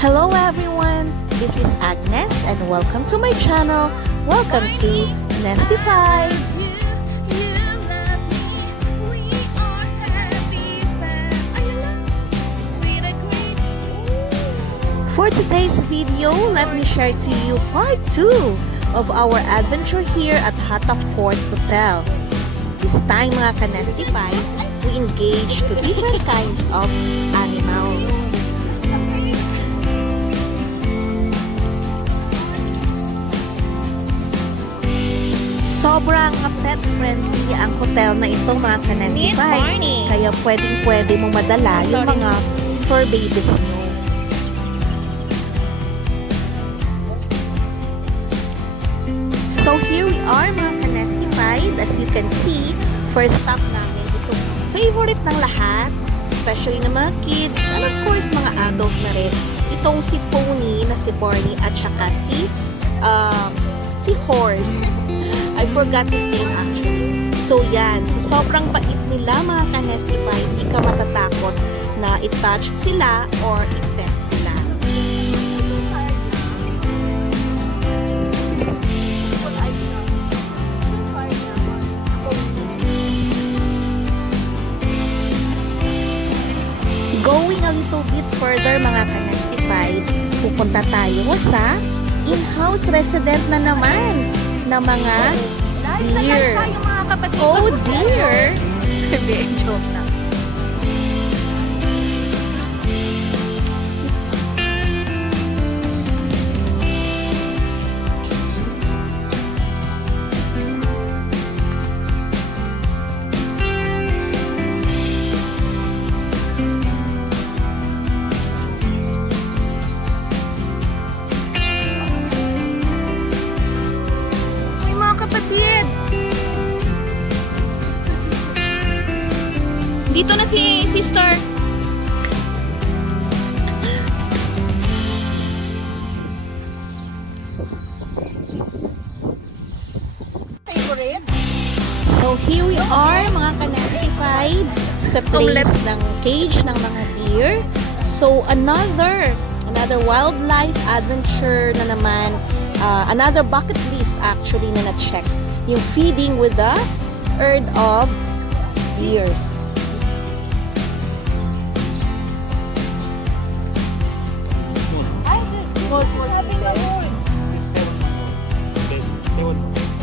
Hello everyone, this is Agnes and welcome to my channel. Welcome to Nestified. For today's video, let me share to you part 2 of our adventure here at Hatak Fort Hotel. This time mga ka-Nestified, we engage to different kinds of animals. Sobrang pet-friendly ang hotel na ito mga ka-Nestified. Kaya pwedeng-pwede mong madala yung mga fur babies nyo. So here we are mga ka-Nestified. As you can see, first stop namin ito. Favorite ng lahat, especially ng mga kids, and of course mga adult na rin. Itong si Pony na si Barney at saka si Horse. I forgot his name actually. So yan, so sobrang bait nila mga ka-Nestified. Hindi ka matatakot na i-touch sila or i-pet sila. Going a little bit further mga ka-Nestified, pupunta tayo sa in-house resident na naman na mga deer. Oh dear! Hindi, joke na. Dito na si Sister. Favorite? So here we are mga ka-Nestified sa place ng cage ng mga deer. So another wildlife adventure na naman, another bucket list actually na na-check. Yung feeding with the herd of deers.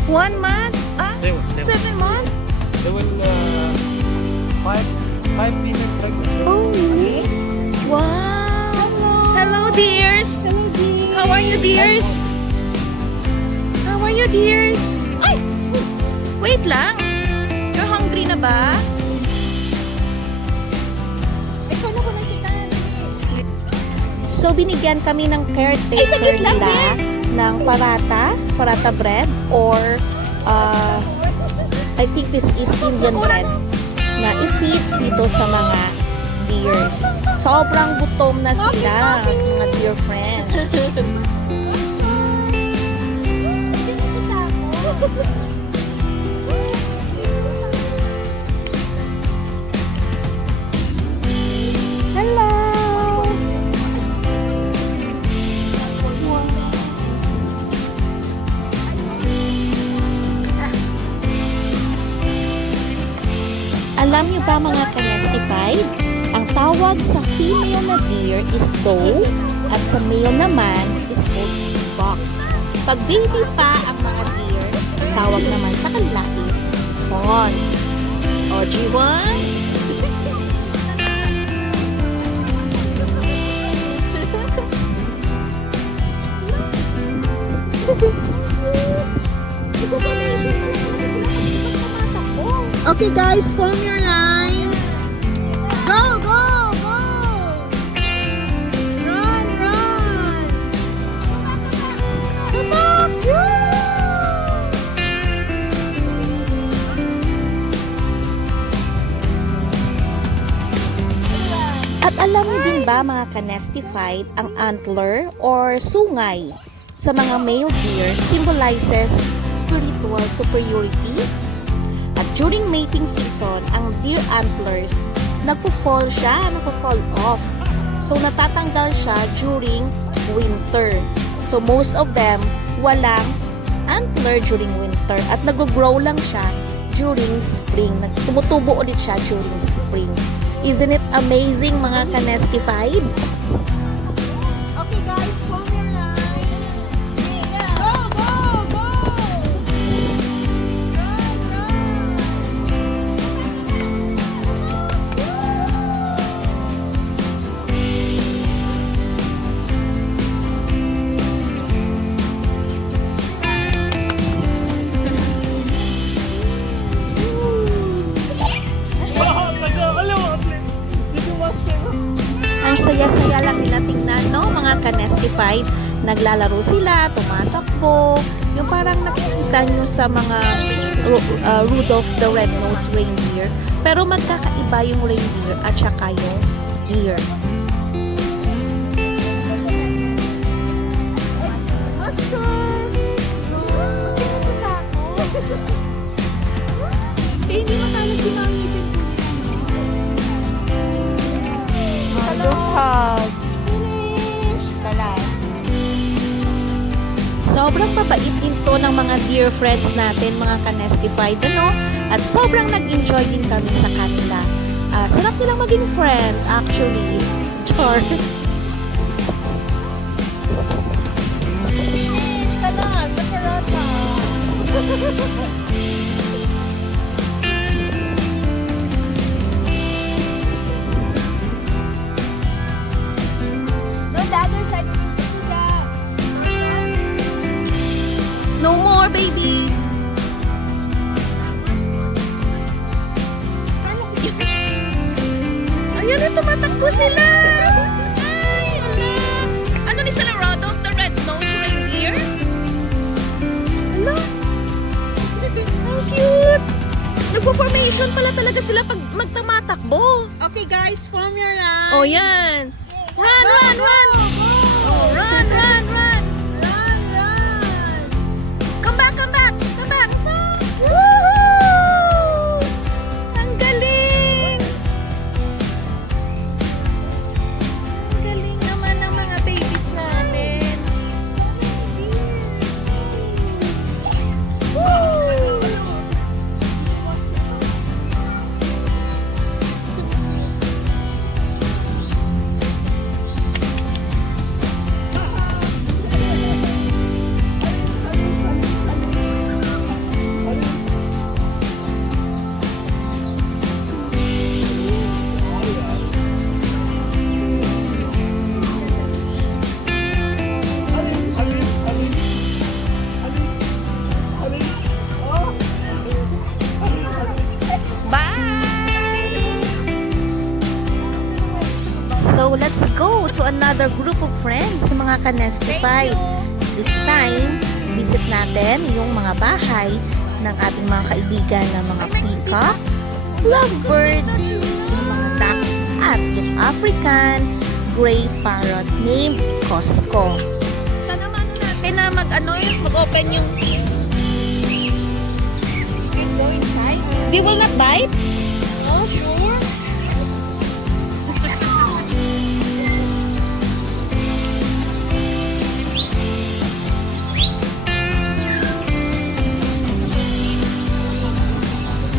One month? 7 months? They will five female pregnant. Oh, really? Wow! Hello, dears! Hello, dear. How are you, dears? How are you, dears? Ay! Wait lang! You're hungry na ba? Ikaw na ko nakita. So, binigyan kami ng caretaker nila ng parata bread, or I think this is Indian bread na i-feed dito sa mga deers. Sobrang gutom na sila, mga dear friends. Hello! Alam niyo ba mga ka-Nestified, ang tawag sa female na deer is doe at sa male naman is called buck. Pag baby pa ang mga deer, tawag naman sa kanila is fawn. O, G1? Okay guys, form your line. Go, go, go. Run, run. Tumak! At alam niyo din ba mga ka-Nestified, ang antler or sungay sa mga male deer symbolizes spiritual superiority? At during mating season, ang deer antlers nagpo-fall off So, natatanggal siya during winter. So, most of them, walang antler during winter. At nag-grow lang siya during spring. Tumutubo ulit siya during spring. Isn't it amazing, mga kanestified? Okay guys, form your line. Go, go, go! Run, run! Ang saya-saya lang nila tingnan, no? Mga kanestified. Naglalaro sila, tumatakbo. Yung parang nakikita nyo sa mga Rudolph the Red-Nosed Reindeer. Pero magkakaiba yung reindeer at saka yung deer. Hindi makalat si Mami Jen po Maluhag. Sobrang mabait din to ng mga dear friends natin, mga kanestified, ano? At sobrang nag-enjoy din kami sa kanila. Sarap nilang maging friend, actually. Char. Finish! Kalat! Makarata! No, the other side. No more, baby. Ayan na, tumatakbo sila. Ay, ala. Ano ni sila, Rudolph the Red-Nosed Reindeer? Ala. Ang cute. Nagpo-formation pala talaga sila pag magtamatakbo. Okay guys, form your line. Oh, yan. Run, run, run. Oh, run, run, run. Run, run! Come back, come back, come back. Woohoo! Ang galing! Ang galing naman ng mga babies namin. Woo! So, let's go to another group of friends, mga kanestified. This time, visit natin yung mga bahay ng ating mga kaibigan na mga peacock, lovebirds, yung mga duck, at yung African gray parrot named Cosco. Sana mano natin na mag-open yung... They will not bite? Oh, sure.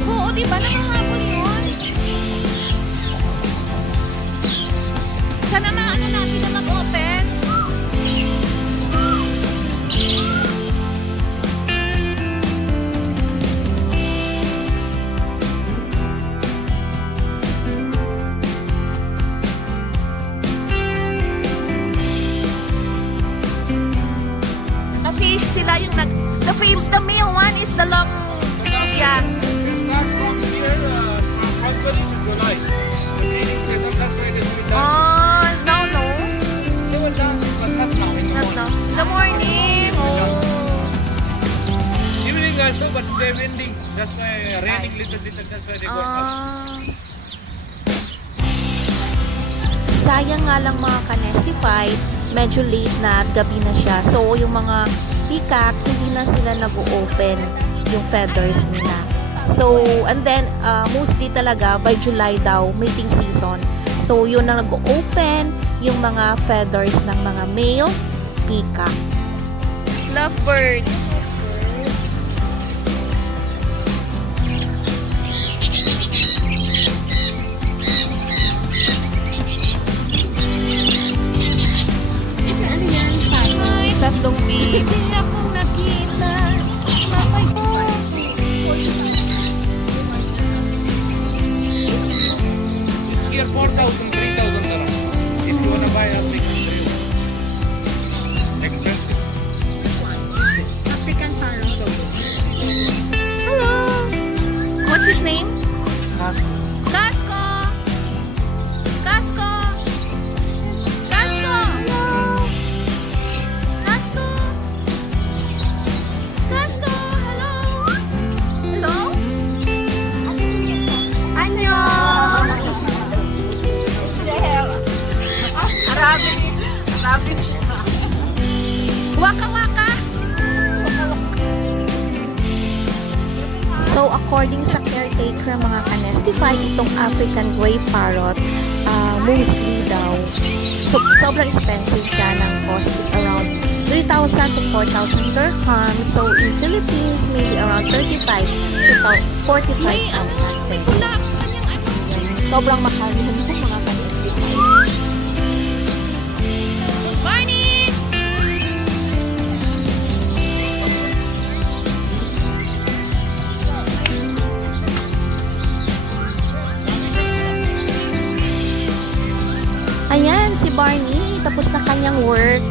Oo, di ba? Nakahabol yun. Sana maano natin na mag-open. Kasi sila yung the male one is the long, yeah. Start from here, February to July. The training setup, that's why it is done. Oh, no. They will dance, but not now anymore. Not now. The morning. Oh. Evening also, but they're windy. That's why raining little bit, that's why they got up. Sayang nga lang mga kanestified, medyo late na at gabi na siya. So, yung mga peacock, hindi na sila nag-open yung feathers nila. So, and then, mostly talaga, by July daw, mating season. So, yun na nag-open yung mga feathers ng mga male peacock. Lovebirds. Ano yan? Paano? Ay, tatlong baby akong nakita. Mamay ko. Here 4,000, 3,000 dirham. If you wanna buy a big expensive. African parrot. Hello. What's his name? Casco. Casco. Casco. Casco. Casco. Hello. Hello. Arabic siya. Waka waka. So, according sa caretaker mga ka-nestify, itong African Gray Parrot, mostly daw, sobrang expensive siya. Ng cost is around 3,000 to 4,000 dirhams. So, in Philippines, maybe around 35 to 45,000 pesos. Yan. Sobrang mahal yun po mga ka-nestify. Morning! Ayan, si Barney, tapos na kanyang work.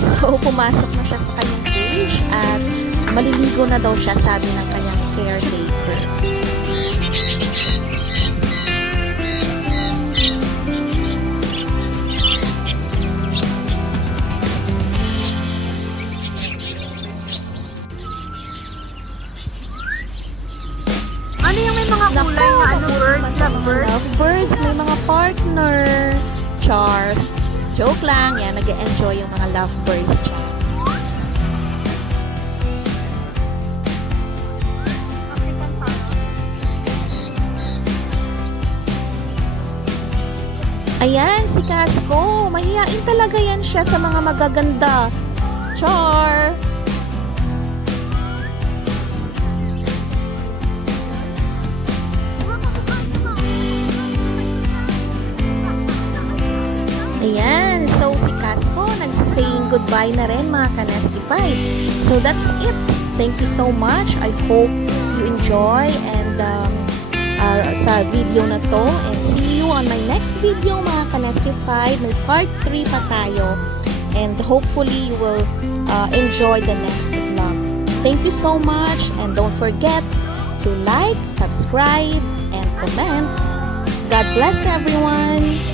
So, pumasok na siya sa kanyang cage at maliligo na daw siya, sabi ng kanyang caretaker. Ano yung may mga kulay na ano, birds? Lovebirds? Lovebirds, may mga partner. Char. Joke lang, yan, nag-enjoy yung mga lovebirds. Char. African parrot. Ayan, si Casco. Mahihain talaga yan siya sa mga magaganda. Char. Ayan, so si Casco nagsasaying goodbye na rin mga ka-nestify. So that's it. Thank you so much. I hope you enjoy and sa video na to, and see you on my next video mga ka-nestify. May part 3 pa tayo, and hopefully you will enjoy the next vlog. Thank you so much, and don't forget to like, subscribe, and comment. God bless everyone.